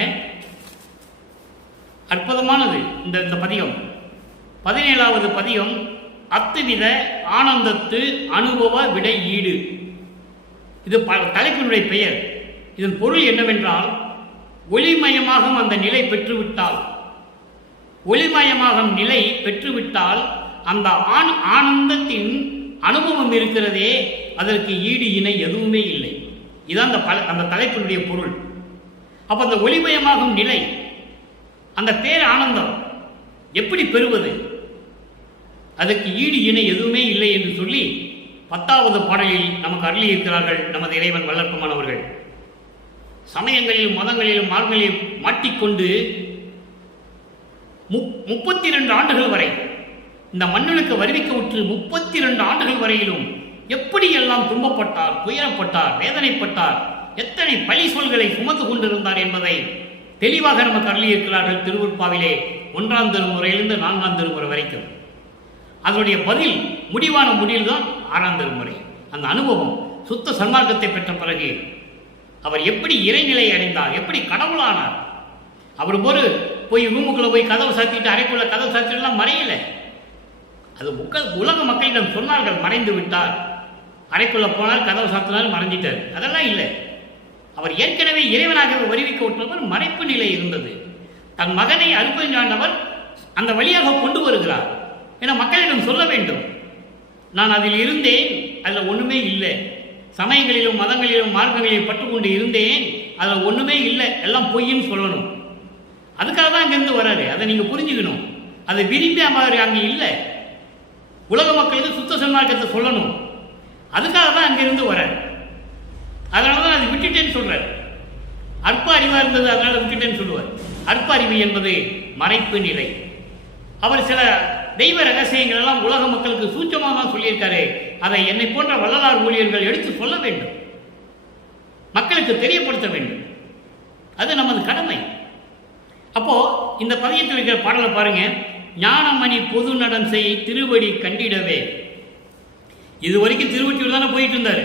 அற்புதமானது இந்த பதிகம். 17வது பதிகம், அத்துவித ஆனந்தத்து அனுபவ விடை ஈடு. இது தலைப்பினுடைய பெயர். இதன் பொருள் என்னவென்றால், ஒளிமயமாகும் அந்த நிலை பெற்றுவிட்டால், ஒளிமயமாகும் நிலை பெற்றுவிட்டால் அந்த ஆனந்தத்தின் அனுபவம் இருக்கிறதே, அதற்கு ஈடு இணை எதுவுமே இல்லை. இதுதான் அந்த தலைப்பினுடைய பொருள். அப்ப அந்த ஒளிமயமாகும் நிலை, அந்த பேர் ஆனந்தம் எப்படி பெறுவது? அதற்கு ஈடு இணை எதுவுமே இல்லை என்று சொல்லி 10வது பாடலில் நமக்கு அருளி இருக்கிறார்கள் நமது இறைவன் வல்லற்பமானவர்கள். சமயங்களிலும் மதங்களிலும் மார்களிலும் மாட்டிக்கொண்டு 32 ஆண்டுகள் வரை இந்த மண்ணுக்கு வருவிக்க உற்று 32 ஆண்டுகள் வரையிலும் எப்படியெல்லாம் துன்பப்பட்டார், துயரப்பட்டார், வேதனைப்பட்டார், எத்தனை பழி சொல்களை சுமந்து கொண்டிருந்தார் என்பதை தெளிவாக நமக்கு அருளியிருக்கிறார்கள் திருவுற்பாவிலே 1ஆம் திருமுறையிலிருந்து 4ஆம் திருமுறை வரைக்கும். அதனுடைய பதில், முடிவான முடிவில் தான் 6ஆம் திருமுறை. அந்த அனுபவம், சுத்த சன்மார்க்கத்தை பெற்ற பிறகு அவர் எப்படி இறைநிலை அடைந்தார், எப்படி கடவுளானார். அவர் போய் ரூமுக்குள்ள போய் கதவை சாத்திட்டு, அறைக்குள்ள கதவை சாத்திட்டுலாம் மறையல. அது உலக மக்களிடம் சொன்னார்கள், மறைந்து விட்டார். அறைக்குள்ள போனால் கதவை சாத்தினால் மறைஞ்சிட்டார், அதெல்லாம் இல்லை. அவர் ஏற்கனவே இறைவனாகவே வருவிக்க விட்டவர், மறைப்பு நிலை இருந்தது. தன் மகனை அருட்பெருஞ்சாண்டவர் அந்த வழியாக கொண்டு வருகிறார். ஏன்னா மக்களிடம் சொல்ல வேண்டும், நான் அதில் இருந்தேன், அதில் ஒன்றுமே இல்லை. சமயங்களிலும் மதங்களிலும் மார்க்கங்களிலும் பற்றுக்கொண்டு இருந்தேன், அதில் ஒன்றுமே இல்லை, எல்லாம் பொய்ன்னு சொல்லணும். அதுக்காக தான் அங்கிருந்து வராரு. அதை நீங்கள் புரிஞ்சுக்கணும். அதை விரும்பி அவர் அங்கே இல்லை. உலக மக்களுக்கு சுத்த சன்மார்க்கத்தை சொல்லணும். அதுக்காக தான் அங்கிருந்து வரார். அதனால தான் அதை விட்டுட்டேன்னு சொல்றார். அற்ப அறிவாக இருந்தது, அதனால விட்டுட்டேன்னு சொல்லுவார். அற்ப அறிவு என்பது மறைப்பு நிலை. அவர் சில தெய்வ ரகசியங்கள் எல்லாம் உலக மக்களுக்கு சூட்சமாக தான் சொல்லியிருக்காரு. அதை என்னை போன்ற வள்ளலார் ஊழியர்கள் எடுத்து சொல்ல வேண்டும், மக்களுக்கு தெரியப்படுத்த வேண்டும். அது நமது கடமை. அப்போ இந்த பதியத்தில் இருக்கிற பாடலை பாருங்க. ஞானமணி பொது நடன் செய் திருவடி கண்டிடவே. இது வரைக்கும் திருவொற்றியூர் தானே போயிட்டு இருந்தாரு.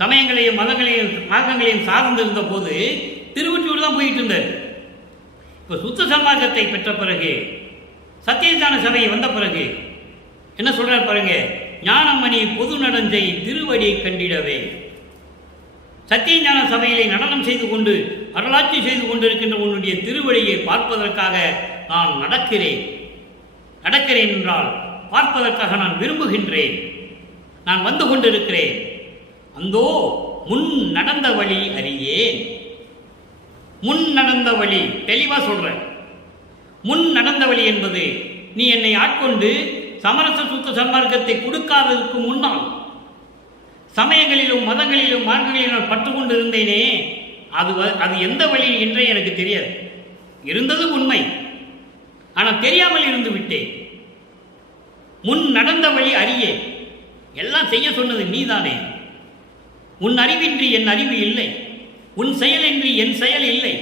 சமயங்களையும் மதங்களையும் மார்க்கங்களையும் சார்ந்து இருந்த போது திருவொற்றியூர் தான் போயிட்டு இருந்தார். இப்போ சுத்த சன்மார்க்கத்தை பெற்ற பிறகு சத்தியஞான சபை வந்த பிறகு என்ன சொல்றார் பாருங்க, ஞானமணி பொது நடஞ்சை திருவடி கண்டிடவே. சத்தியஞான சபையிலே நடனம் செய்து கொண்டு அருளாட்சி செய்து கொண்டிருக்கின்ற உன்னுடைய திருவடியை பார்ப்பதற்காக நான் நடக்கிறேன் என்றால் பார்ப்பதற்காக நான் விரும்புகின்றேன், நான் வந்து கொண்டிருக்கிறேன். அந்தோ முன் நடந்த வழி அறியேன். முன் நடந்த வழி தெளிவா சொல்றேன். முன் நடந்த வழி என்பது நீ என்னை ஆட்கொண்டு சமரச சுத்த சன்மார்க்கத்தை கொடுக்காததற்கு முன்னால் சமயங்களிலும் மதங்களிலும் மார்க்கங்களிலும் நான் பற்று கொண்டு இருந்தேனே, அது எந்த வழி என்றே எனக்கு தெரியாது. இருந்தது உண்மை, ஆனால் தெரியாமல் இருந்து விட்டேன். முன் நடந்த வழி அறியே. எல்லாம் செய்ய சொன்னது நீதானே. உன் அறிவின்றி என் அறிவு இல்லை, உன் செயலின்றி என் செயல் இல்லை.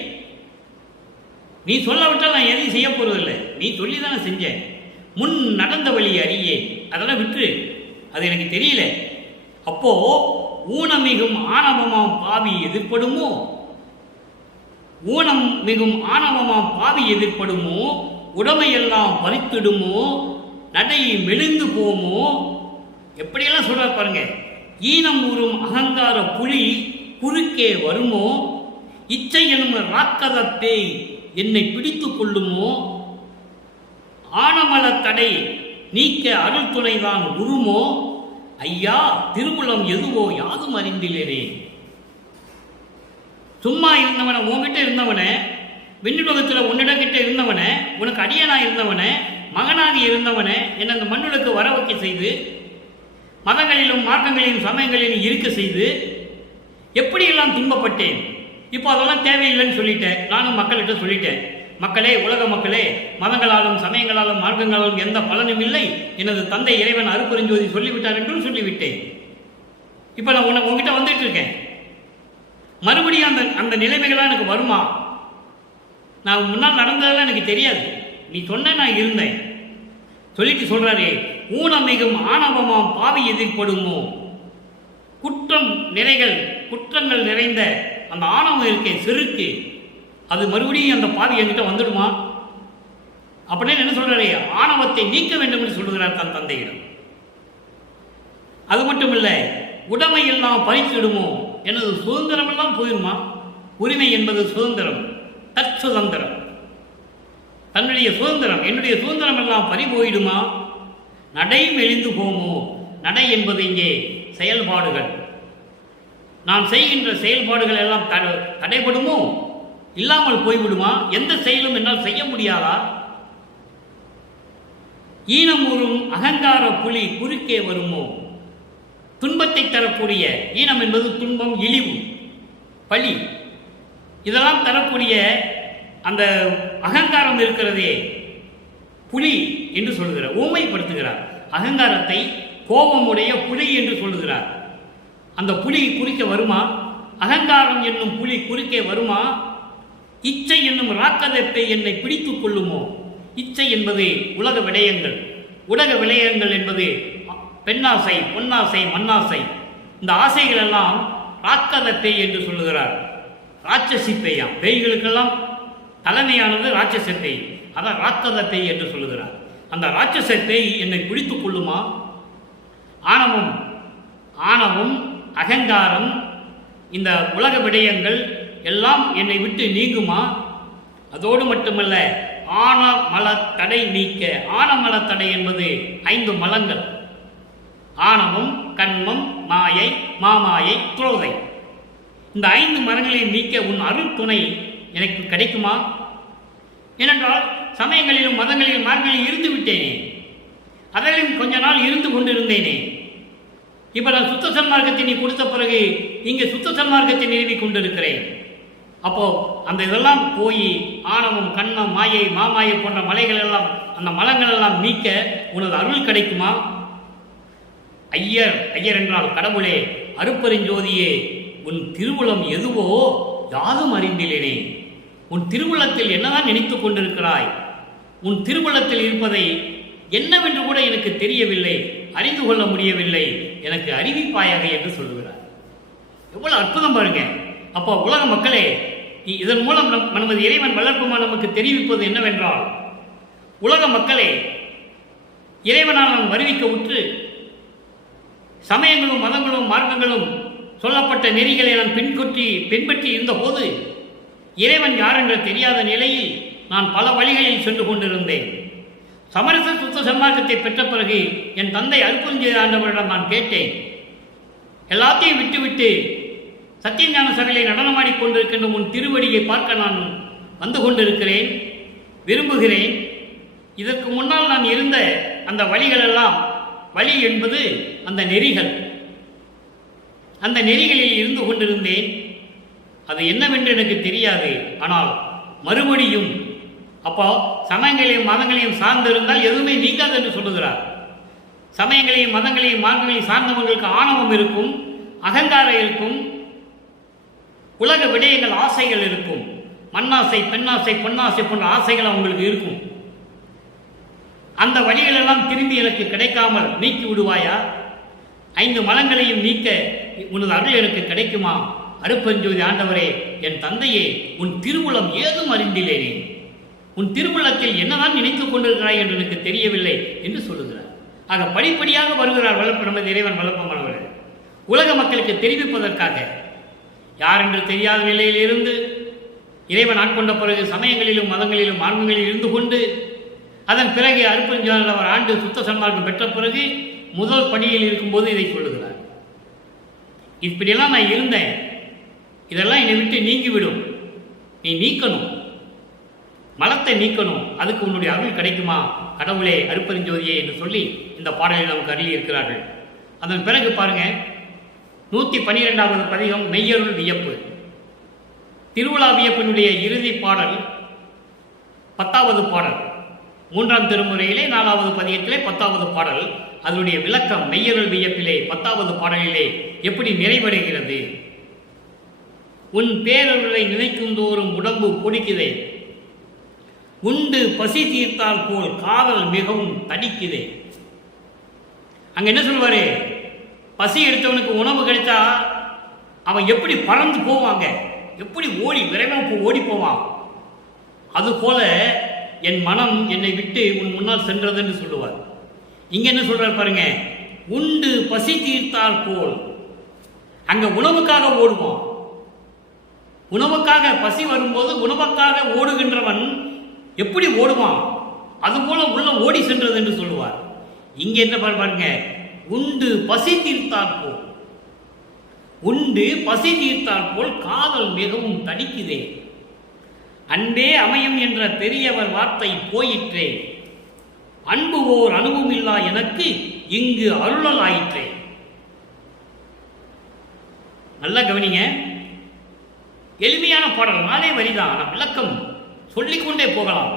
நீ சொல்லவிட்டால் நான் எதையும் செய்ய போறதில்லை, நீ சொல்லிதானே செஞ்ச. முன் நடந்த வழி அறியே, அதெல்லாம் விட்டு, அது எனக்கு தெரியல. அப்போ ஊனம் மிகும் ஆணவமாம் பாவி எதிர்ப்படுமோ, ஊனம் மிகும் ஆணவமாம் பாவி எதிர்ப்படுமோ, உடமையெல்லாம் பறித்திடுமோ, நடை மெலிந்து போமோ. எப்படியெல்லாம் சொல்ற பாருங்க. ஈனம் ஊறும் அகங்கார புலி குறுக்கே வருமோ, இச்சை எனும் ராக்கத பேய் என்னை பிடித்து கொள்ளுமோ, ஆனமல தடை நீக்க அருள் துணைதான் உருமோ, ஐயா திருமுலம் எதுவோ யாதும் அறிந்திலேனே. சும்மா இருந்தவனை, உன்கிட்ட இருந்தவனை, விண்ணுலகத்தில் உன்னிடங்கிட்ட இருந்தவனை, உனக்கு அடியனா இருந்தவனை, மகனாக இருந்தவனை என்னை அந்த மண்ணுலக்கு வர வைக்க செய்து மதங்களிலும் மார்க்கங்களிலும் சமயங்களிலும் இருக்க செய்து எப்படியெல்லாம் துன்பப்பட்டேன். இப்போ அதெல்லாம் தேவையில்லைன்னு சொல்லிட்டேன். நானும் மக்கள்கிட்ட சொல்லிட்டேன், மக்களே, உலக மக்களே, மதங்களாலும் சமயங்களாலும் மார்க்கங்களாலும் எந்த பலனும் இல்லை, எனது தந்தை இறைவன் அருட்பெருஞ்சோதி சொல்லிவிட்டார் என்றும் சொல்லிவிட்டேன். இப்போ நான் உங்ககிட்ட வந்துட்டு இருக்கேன். மறுபடியும் அந்த நிலைமைகள்லாம் எனக்கு வருமா? நான் முன்னால் நடந்ததெல்லாம் எனக்கு தெரியாது, நீ சொன்ன நான் இருந்தேன். சொல்லிட்டு சொல்றாரு, ஊனமிகும் ஆணவமாம் பாவி எதிர்ப்படுமோ. குற்றங்கள் நிறைந்த அந்த ஆணவம் இருக்கே, செருக்கு, அது மறுபடியும் அந்த பாவி என்கிட்ட வந்துடுமா? அப்படின்னு என்ன சொல்றாரு, ஆணவத்தை நீக்க வேண்டும் என்று சொல்லுகிறார் தன் தந்தையிடம். அது மட்டும் இல்லை, உடைமை எல்லாம் பறித்திடுமோ, எனது சுதந்திரம் எல்லாம் போயிடுமா? உரிமை என்பது சுதந்திரம், தற்சுதந்திரம், தன்னுடைய சுதந்திரம், என்னுடைய சுதந்திரம் எல்லாம் பறி போயிடுமா? நடை மெலிந்து போமோ. நடை என்பது இங்கே செயல்பாடுகள், நான் செய்கின்ற செயல்பாடுகள் எல்லாம் தடைபடுமோ, இல்லாமல் போய்விடுமா? எந்த செயலும் என்னால் செய்ய முடியாதா? ஈனம் ஊறும் அகங்கார புலி குறுக்கே வருமோ. துன்பத்தை தரக்கூடிய, ஈனம் என்பது துன்பம், இழிவு, பழி, இதெல்லாம் தரக்கூடிய அந்த அகங்காரம் இருக்கிறதே, புலி என்று சொல்லுகிறார், ஊமைப்படுத்துகிறார். அகங்காரத்தை கோபமுடைய புலி என்று சொல்லுகிறார். அந்த புலி குறுக்கே வருமா? அகங்காரம் என்னும் புலி குறுக்கே வருமா? இச்சை என்னும் ராக்கதப்பை என்னை பிடித்துக் கொள்ளுமோ. இச்சை என்பது உலக விடயங்கள், உலக விடயங்கள் என்பது பெண்ணாசை, பொன்னாசை, மண்ணாசை. இந்த ஆசைகள் எல்லாம் ராக்கதப்பை என்று சொல்லுகிறார். ராட்சசி பேயாம், பேய்களுக்கெல்லாம் தலைமையானது ராட்சச பேய், அதான் ராக்கத பேய் என்று சொல்லுகிறார். அந்த ராட்சச பேய் என்னை பிடித்துக் கொள்ளுமா? ஆணவம், அகங்காரம், இந்த உலக விடயங்கள் எல்லாம் என்னை விட்டு நீங்குமா? அதோடு மட்டுமல்ல, ஆணமல தடை நீக்க. ஆணமல தடை என்பது 5 மலங்கள்: ஆணவம், கண்மம், மாயை, மாமாயை, துரோதை. இந்த 5 மரங்களை நீக்க உன் அருள் துணை எனக்கு கிடைக்குமா? ஏனென்றால் சமயங்களிலும் மதங்களிலும் மார்க்கங்களிலும் இருந்து விட்டேனே, அதிலும் கொஞ்ச நாள் இருந்து கொண்டிருந்தேனே. இப்போ நான் சுத்த சன்மார்க்கத்தை நீ கொடுத்த பிறகு இங்கே சுத்த சன்மார்க்கத்தை நிறுவிக் கொண்டிருக்கிறேன். அப்போ அந்த இதெல்லாம் போய் ஆணவம், கண்ணம், மாயை, மாமாயை போன்ற மலைகள் எல்லாம், அந்த மலங்கள் எல்லாம் நீக்க உனது அருள் கிடைக்குமா? ஐயர் என்றால் கடவுளே, அருட்பெருஞ்சோதியே, உன் திருவுளம் எதுவோ யாதும் அறிந்திலேனே. உன் திருவுளத்தில் என்னதான் நினைத்துக் கொண்டிருக்கிறாய்? உன் திருவுளத்தில் இருப்பதை என்னவென்று கூட எனக்கு தெரியவில்லை, அறிந்து கொள்ள முடியவில்லை, எனக்கு அறிவிப்பாயாக என்று சொல்லுகிறார். எவ்வளவு அற்புதம் பாருங்க. அப்போ உலக மக்களே, இதன் மூலம் நமது இறைவன் வளர்ப்புமா நமக்கு தெரிவிப்பது என்னவென்றால், உலக மக்களே, இறைவனால் நாம் வருவிக்க உற்று சமயங்களும் மதங்களும் மார்க்கங்களும் சொல்லப்பட்ட நெறிகளை நான் பின்பற்றி இருந்தபோது இறைவன் யார் என்று தெரியாத நிலையில் நான் பல வழிகளில் சென்று கொண்டிருந்தேன். சமரச சுத்த சன்மார்க்கத்தை பெற்ற பிறகு என் தந்தை அருட்பெருஞ்சோதி ஆண்டவரிடம் நான் கேட்டேன். எல்லாத்தையும் விட்டுவிட்டு சத்தியஞான சபையிலே நடனமாடிக் கொண்டிருக்கின்ற உன் திருவடியை பார்க்க நான் வந்து கொண்டிருக்கிறேன், விரும்புகிறேன். இதற்கு முன்னால் நான் இருந்த அந்த வழிகளெல்லாம், வழி என்பது அந்த நெறிகள், அந்த நெறிகளில் இருந்து கொண்டிருந்தேன். அது என்னவென்று எனக்கு தெரியாது. ஆனால் மறுபடியும் அப்போ சமயங்களையும் மதங்களையும் சார்ந்திருந்தால் எதுவுமே நீங்காது என்று சொல்லுகிறார். சமயங்களையும் மதங்களையும் மார்க்கங்களையும் சார்ந்தவங்களுக்கு ஆணவம் இருக்கும், அகங்காரம் இருக்கும், உலக விடயங்கள் ஆசைகள் இருக்கும், மண்ணாசை, பெண்ணாசை, பொன்னாசை போன்ற ஆசைகள் அவங்களுக்கு இருக்கும். அந்த வழிகளெல்லாம் திரும்பி எனக்கு கிடைக்காமல் நீக்கி விடுவாயா? 5 மலங்களையும் நீக்க உனது அருள் எனக்கு கிடைக்குமா? அருட்பெருஞ்சோதி ஆண்டவரே, என் தந்தையே, உன் திருவுளம் ஏதும் அறிந்திலேனே, உன் திருவுளத்தில் என்னதான் நினைத்துக் கொண்டிருக்கிறாய் என்று எனக்கு தெரியவில்லை என்று சொல்லுகிறார். ஆக படிப்படியாக வருகிறார் நமது இறைவன் வல்லப்பமானவர்கள் உலக மக்களுக்கு தெரிவிப்பதற்காக. யார் என்று தெரியாத நிலையில் இருந்து இறைவன் ஆட்கொண்ட பிறகு சமயங்களிலும் மதங்களிலும் மார்க்கங்களில் இருந்து கொண்டு அதன் பிறகு அருட்பெருஞ்சோதி அவர் ஆண்டு சுத்த சன்மார்க்கம் பெற்ற பிறகு முதல் பணியில் இருக்கும்போது இதை சொல்லுகிறார். இப்படியெல்லாம் நான் இருந்தேன், இதெல்லாம் என்னை விட்டு நீங்கிவிடும், நீ நீக்கணும், மலத்தை நீக்கணும், அதுக்கு உன்னுடைய அருள் கிடைக்குமா கடவுளே, அருட்பெருஞ்சோதியே என்று சொல்லி இந்த பாடலை நமக்கு அருளி இருக்கிறார்கள். அதன் பிறகு பாருங்க, 112வது பதிகம் மெய்யருள் வியப்பு. திருவிழா வியப்பினுடைய இறுதி பாடல் 10வது பாடல், 3ஆம் திருமுறையிலே 4வது பதிகத்திலே 10வது பாடல். அதனுடைய விளக்கம் மெய்யருள் வியப்பிலே 10வது பாடலிலே எப்படி நிறைவடைகிறது? உன் பேரருளை நினைக்கும் தோறும் உடம்பு பொடிக்குதே, உண்டு பசி தீர்த்தால் போல் காதல் மிகவும் தடிக்குதே. அங்க என்ன சொல்லுவாரு? பசி எடுத்தவனுக்கு உணவு கிடைச்சா அவன் எப்படி பறந்து போவாங்க, எப்படி விரைவாக ஓடி போவான். அதுபோல என் மனம் என்னை விட்டு உன் முன்னால் சென்றதுன்னு சொல்லுவார். இங்க என்ன சொல்றார் பாருங்க, உண்டு பசி தீர்த்தால் போல். அங்க உணவுக்காக ஓடுவான், உணவுக்காக பசி வரும்போது உணவுக்காக ஓடுகின்றவன் எப்படி ஓடுவான், அதுபோல உள்ள ஓடி சென்றது என்று சொல்லுவார். இங்க என்ன பாருங்க, உண்டு பசி தீர்த்தால் போல், உண்டு பசி தீர்த்தால் போல் காதல் மிகவும் தடிக்குதே, அன்பே அமையும் என்ற பெரியவர் வார்த்தை போயிற்றே, அன்பு ஓர் அனுபவம் இல்லா எனக்கு இங்கு அருளல் ஆயிற்றே. நல்லா கவனிங்க, எளிமையான பாடல், 4 வரிதான். ஆனால் விளக்கம் சொல்லிக்கொண்டே போகலாம்.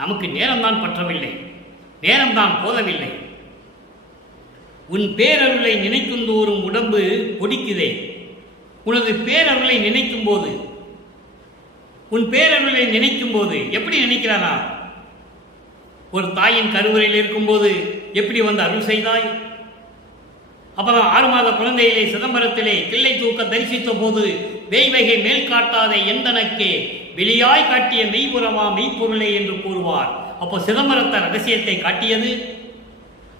நமக்கு நேரம்தான் பற்றவில்லை, நேரம்தான் போதவில்லை. உன் பேரருளை நினைக்கும் தோறும் உடம்பு பொடிக்குதே. உனது பேரருளை நினைக்கும் போது, உன் பேரருளை நினைக்கும் போது எப்படி நினைக்கிறானா? ஒரு தாயின் கருவறையில் இருக்கும்போது எப்படி வந்து அருள் செய்தாய்? அப்பதான் 6 மாத குழந்தையிலே சிதம்பரத்திலே கிள்ளை தூக்க தரிசித்த போது வேய்வகை மேல் காட்டாத எந்தனக்கே வெளியாய் காட்டிய மெய்புறமா மெய்ப்பொருளே என்று கூறுவார். அப்போ சிதம்பரத்த ரகசியத்தை காட்டியது.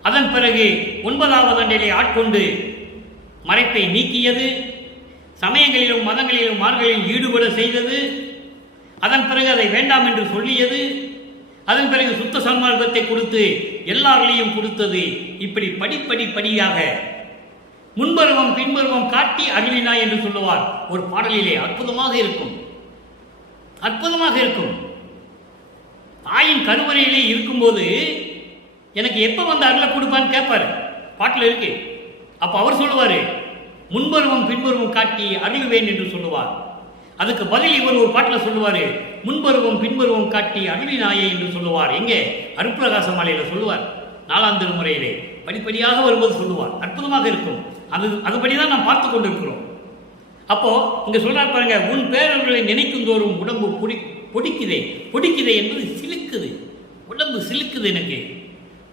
அதன் பிறகு 9வது ஆண்டிலே ஆட்கொண்டு மறைப்பை நீக்கியது. சமயங்களிலும் மதங்களிலும் மார்களில் ஈடுபட செய்தது. அதன் பிறகு அதை வேண்டாம் என்று சொல்லியது. அதன் பிறகு சுத்த சன்மார்க்கத்தை கொடுத்து எல்லாரையும் கொடுத்தது. இப்படி படிப்படியாக முன்பருவம் பின்பருவம் காட்டி அருளினாய் என்று சொல்லுவார். ஒரு பாடலிலே அற்புதமாக இருக்கும், அற்புதமாக இருக்கும். தாயின் கருவறையிலே இருக்கும்போது எனக்கு எப்போ வந்து அருளை கொடுப்பான்னு கேட்பாரு, பாட்டில் இருக்கு. அப்போ அவர் சொல்லுவார், முன்பருவம் பின்பருவம் காட்டி அருளுவேன் என்று சொல்லுவார். அதுக்கு பதில் இவர் ஒரு பாட்டில் சொல்லுவார், முன்பருவம் பின்பருவம் காட்டி அருளினாயே என்று சொல்லுவார். எங்கே? அருட்பிரகாச மாலையில் சொல்லுவார். 4ஆம் திருமுறையிலே படிப்படியாக வரும்போது சொல்லுவார். அற்புதமாக இருக்கும். அதுபடிதான் நாம் பார்த்து கொண்டிருக்கிறோம். அப்போ இங்க சொல்றார் பாருங்க, உன் பேரர்களை நினைக்கும் தோறும் உடம்பு பொடிக்குதே என்பது சிலுக்குது, உடம்பு சிலுக்குது. எனக்கு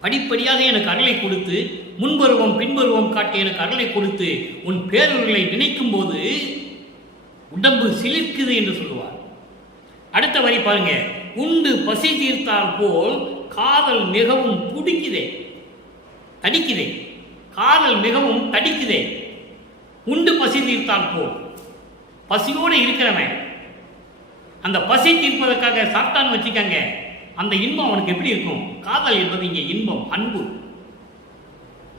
படிப்படியாக எனக்கு அருளை கொடுத்து, முன்பருவம் பின்பருவம் காட்டி எனக்கு அருளை கொடுத்து உன் பேரர்களை நினைக்கும் போது உடம்பு சிலிர்க்குது என்று சொல்லுவார். அடுத்த வரி பாருங்க, உண்டு பசி தீர்த்தால் போல் காதல் மிகவும் துடிக்குதே, தடிக்குதே, காதல் மிகவும் தடிக்குதே. உண்டு பசி தீர்த்தால் போல், பசியோடு இருக்கிறவன் அந்த பசி தீர்ப்பதற்காக சாப்பிட்டான்னு வச்சுக்கங்க, அந்த இன்பம் அவனுக்கு எப்படி இருக்கும்? காதல் என்பது இங்கே இன்பம், அன்பு.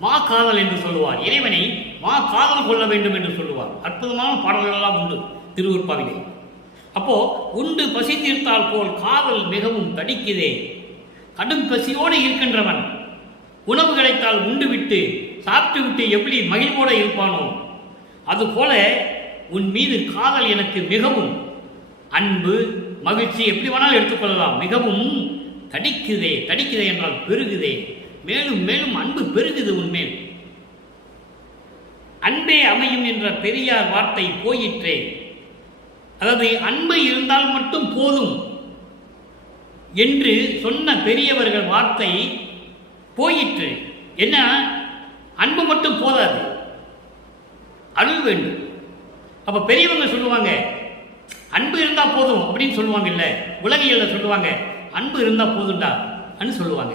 மா காதல் என்று சொல்லுவார். இறைவனை மா காதல் கொள்ள வேண்டும் என்று சொல்லுவார். அற்புதமான பாடல்கள் எல்லாம் உண்டு திருவருட்பாவிலே. அப்போ உண்டு பசி தீர்த்தால் போல் காதல் மிகவும் தடிக்குதே. கடும் பசியோடு இருக்கின்றவன் உணவு கிடைத்தால் உண்டு விட்டு சாப்பிட்டு விட்டு எப்படி மகிழ்வோடு இருப்பானோ அதுபோல உன் மீது காதல் எனக்கு மிகவும் அன்பு, மகிழ்ச்சி, எப்படி வேணாலும் எடுத்துக்கொள்ளலாம், மிகவும் தடிக்குதே. தடிக்குதே என்றால் பெருகுதே, மேலும் மேலும் அன்பு பெருகுது உன்மேல். அன்பே அமையும் என்ற பெரியார் வார்த்தை போயிற்றே. அதாவது அன்பு இருந்தால் மட்டும் போதும் என்று சொன்ன பெரியவர்கள் வார்த்தை போயிற்று. என்ன, அன்பு மட்டும் போதாது, அருள் வேண்டும். அப்ப பெரியவங்க சொல்லுவாங்க அன்பு இருந்தா போதும் அப்படின்னு சொல்லுவாங்க. இல்ல, உலகியல்ல சொல்லுவாங்க அன்பு இருந்தா போதும்டா அப்படின்னு சொல்லுவாங்க.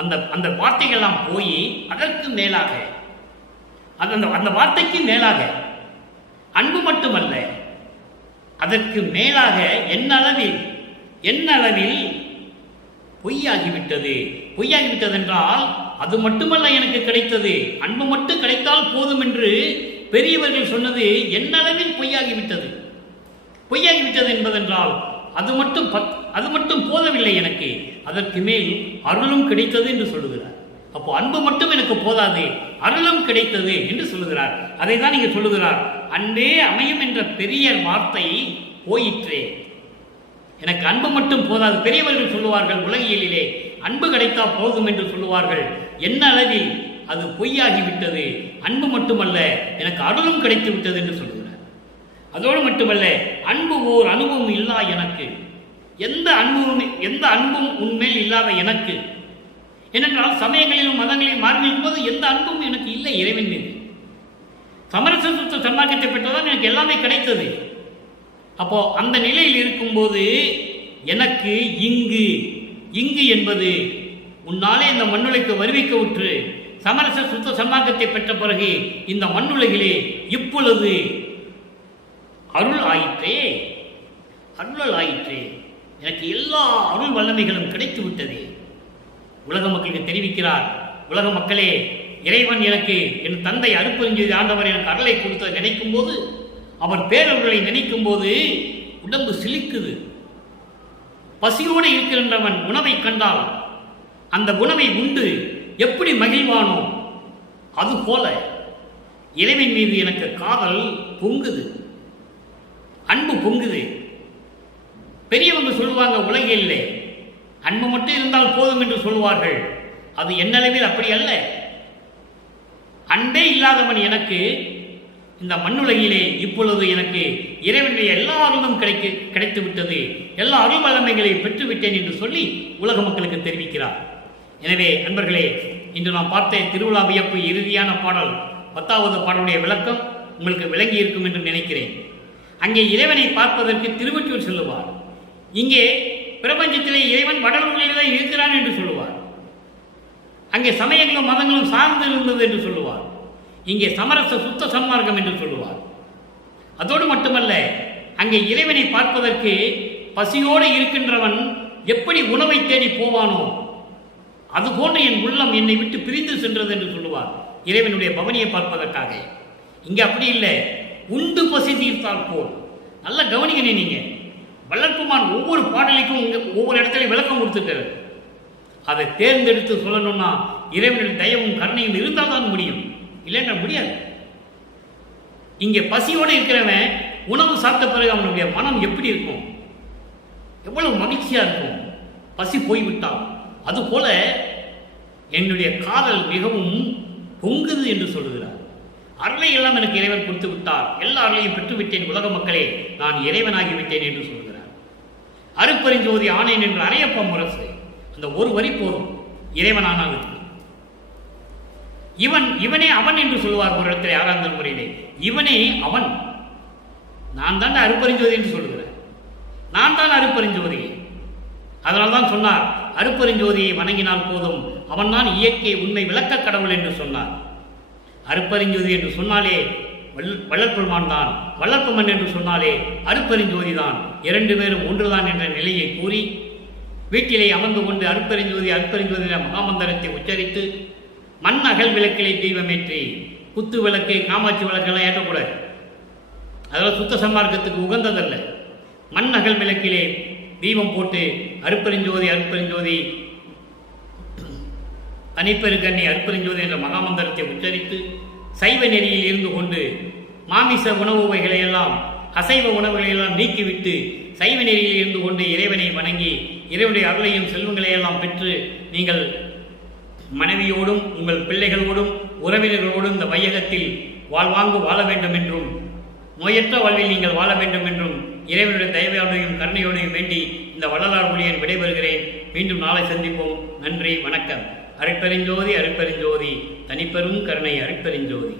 அந்த அந்த வார்த்தைகள்லாம் போய் அதற்கு மேலாக அந்த வார்த்தைக்கு மேலாக அன்பு மட்டுமல்ல, அதற்கு மேலாக என்ன அளவில் பொய்யாகிவிட்டது. பொய்யாகிவிட்டது என்றால் அது மட்டுமல்ல எனக்கு கிடைத்தது, அன்பு மட்டும் கிடைத்தால் போதும் என்று பெரியவர்கள் சொன்னது என்ன அளவில் பொய்யாகிவிட்டது. பொய்யாகிவிட்டது என்பதென்றால் அது மட்டும் போதவில்லை எனக்கு, அதற்கு மேல் அருளும் கிடைத்தது என்று சொல்லுகிறார். அப்போ அன்பு மட்டும் எனக்கு போதாது, அருளும் கிடைத்தது என்று சொல்லுகிறார். அதை தான் இங்கே சொல்லுகிறார், அன்பே அமையும் என்ற பெரிய வார்த்தை போயிற்றே. எனக்கு அன்பு மட்டும் போதாது. பெரியவர்கள் சொல்லுவார்கள் உலகியலிலே அன்பு கிடைத்தா போதும் என்று சொல்லுவார்கள். என்ன அளவில் அது பொய்யாகிவிட்டது, அன்பு மட்டுமல்ல எனக்கு அருளும் கிடைத்து விட்டது என்று சொல்லுகிறார். அதோடு மட்டுமல்ல, அன்பு ஓர் அனுபவம் இல்லா எனக்கு, எந்த அன்பும் உண்மையில் இல்லாத எனக்கு. ஏனென்றால் சமயங்களிலும் மதங்களிலும் மாறிக்கும் போது எந்த அன்பும் எனக்கு இல்லை இறைவன் மீது. சமரச சுத்த சன்மார்க்கத்தை பெற்றதான் எனக்கு எல்லாமே கிடைத்தது. அப்போ அந்த நிலையில் இருக்கும்போது எனக்கு இங்கு என்பது உன்னாலே இந்த மண்ணுலைக்கு வருவிக்க உற்று சமரச சுத்த சன்மார்க்கத்தை பெற்ற பிறகு இந்த மண்ணுலகிலே இப்பொழுது அருள் ஆயிற்றே, அருள் ஆயிற்றே. எனக்கு எல்லா அருள் வல்லமைகளும் கிடைத்து விட்டது. உலக மக்களுக்கு தெரிவிக்கிறார், உலக மக்களே, இறைவன் எனக்கு, என் தந்தை அருட்பெருஞ்சோதி ஆண்டவர் எனக்கு அருளை கொடுத்த நினைக்கும் போது, அவர் பேரவர்களை நினைக்கும் போது உடம்பு சிலிக்குது. பசியோடு இருக்கின்றவன் உணவை கண்டால் அந்த உணவை உண்டு எப்படி மகிழ்வானோ அதுபோல இறைவன் மீது எனக்கு காதல் பொங்குது, அன்பு பொங்குது. பெரியவங்க சொல்லுவாங்க உலகிலே அன்பு மட்டும் இருந்தால் போதும் என்று சொல்வார்கள். அது என்னளவில் அப்படி அல்ல. அன்பே இல்லாதவன் எனக்கு இந்த மண்ணுலகிலே இப்பொழுது எனக்கு இறைவனுடைய எல்லா அருளும் கிடைத்து விட்டது, எல்லா அருள் வல்லமைகளையும் பெற்றுவிட்டேன் என்று சொல்லி உலக மக்களுக்கு தெரிவிக்கிறார். எனவே அன்பர்களே, இன்று நாம் பார்த்த திருவிழா வியப்பு இறுதியான பாடல் 10வது பாடலுடைய விளக்கம் உங்களுக்கு விளங்கி இருக்கும் என்று நினைக்கிறேன். அங்கே இறைவனை பார்ப்பதற்கு திருவொற்றியூர் சொல்லுவார், இங்கே பிரபஞ்சத்திலே இறைவன் வடலூரிலே தான் இருக்கிறான் என்று சொல்லுவார். அங்கே சமயங்களும் மதங்களும் சார்ந்து இருந்தது என்று சொல்லுவார். இங்கே சமரச சுத்த சன்மார்க்கம் என்று சொல்லுவார். அதோடு மட்டுமல்ல, அங்கே இறைவனை பார்ப்பதற்கு பசியோடு இருக்கின்றவன் எப்படி உணவை தேடி போவானோ அதுபோன்று என் உள்ளம் என்னை விட்டு பிரிந்து சென்றது என்று சொல்லுவார் இறைவனுடைய பவனியை பார்ப்பதற்காக. இங்கே அப்படி இல்லை, உண்டு பசி தீர்த்தால் போல். நல்ல கவனிக்கணே, நீங்க வள்ளற்பெருமான் ஒவ்வொரு பாடலுக்கும் ஒவ்வொரு இடத்துலையும் விளக்கம் கொடுத்துட்டாரு. அதை தேர்ந்தெடுத்து சொல்லணும்னா இறைவனுடைய தயவும் கருணையும் இருந்தால் தான் முடியும், இல்லைன்னா முடியாது. இங்கே பசியோடு இருக்கிறவன் உணவு சாப்பிட்ட பிறகு அவனுடைய மனம் எப்படி இருக்கும், எவ்வளவு மகிழ்ச்சியா இருக்கும் பசி போய்விட்டால். அதுபோல என்னுடைய காதல் மிகவும் பொங்குது என்று சொல்லுகிறார். அருளை எல்லாம் எனக்கு இறைவன் கொடுத்து விட்டார், எல்லா அருளையும் பெற்றுவிட்டேன், உலக மக்களே நான் இறைவனாகிவிட்டேன் என்று சொல்கிறார். அருட்பெருஞ்சோதி ஆனேன் என்று அறையப்ப முரசு, அந்த ஒரு வரி போதும் இறைவனானதுக்கு. இவனே அவன் என்று சொல்லுவார் ஒரு இடத்துல ஆறாந்த முறையிலே. இவனே அவன், நான் தான் அருட்பெருஞ்சோதி என்று சொல்லுகிறேன். நான் தான் அருட்பெருஞ்சோதி. அதனால்தான் சொன்னார், அருட்பெருஞ்சோதியை வணங்கினால் போதும், அவன்தான் இயற்கை உண்மை விளக்க கடவுள் என்று சொன்னார். அருட்பெருஞ்சோதி என்று சொன்னாலே வள்ளற்பெருமான் தான், வள்ளற்பெருமன் என்று சொன்னாலே அருட்பெருஞ்சோதி தான், இரண்டு பேரும் ஒன்றுதான் என்ற நிலையை கூறி வீட்டிலே அமர்ந்து கொண்டு அருட்பெருஞ்சோதி அருட்பெருஞ்சோதி என்ற மகாமந்திரத்தை உச்சரித்து மண் அகல் விளக்கிலே தெய்வமேற்றி, குத்து விளக்கு காமாட்சி விளக்கெல்லாம் ஏற்றக்கூடாது, அதெல்லாம் சுத்த சன்மார்க்கத்துக்கு உகந்ததல்ல. மண் அகல் விளக்கிலே தீபம் போட்டு அருட்பெருஞ்சோதி அருட்பெருஞ்சோதி தனிப்பெருங்கண்ணி அருட்பெருஞ்சோதி என்ற மகாமந்திரத்தை உச்சரித்து சைவ நெறியில் இருந்து கொண்டு மாமிச உணவு வகைகளையெல்லாம் அசைவ உணவுகளையெல்லாம் நீக்கிவிட்டு சைவ நெறியில் இருந்து கொண்டு இறைவனை வணங்கி இறைவனுடைய அருளையும் செல்வங்களையெல்லாம் பெற்று நீங்கள் மனைவியோடும் உங்கள் பிள்ளைகளோடும் உறவினர்களோடும் இந்த வையகத்தில் வாழ்வாங்கு வாழ வேண்டும் என்றும் நோயற்ற வாழ்வில் நீங்கள் வாழ வேண்டும் என்றும் இறைவனுடைய தயவோடையும் கருணையோடையும் வேண்டி இந்த வள்ளலார் ஒளியன் விடைபெறுகிறேன். மீண்டும் நாளை சந்திப்போம். நன்றி, வணக்கம். அருட்பெருஞ்சோதி அருட்பெருஞ்சோதி தனிப்பெரும் கருணை அருட்பெருஞ்சோதி.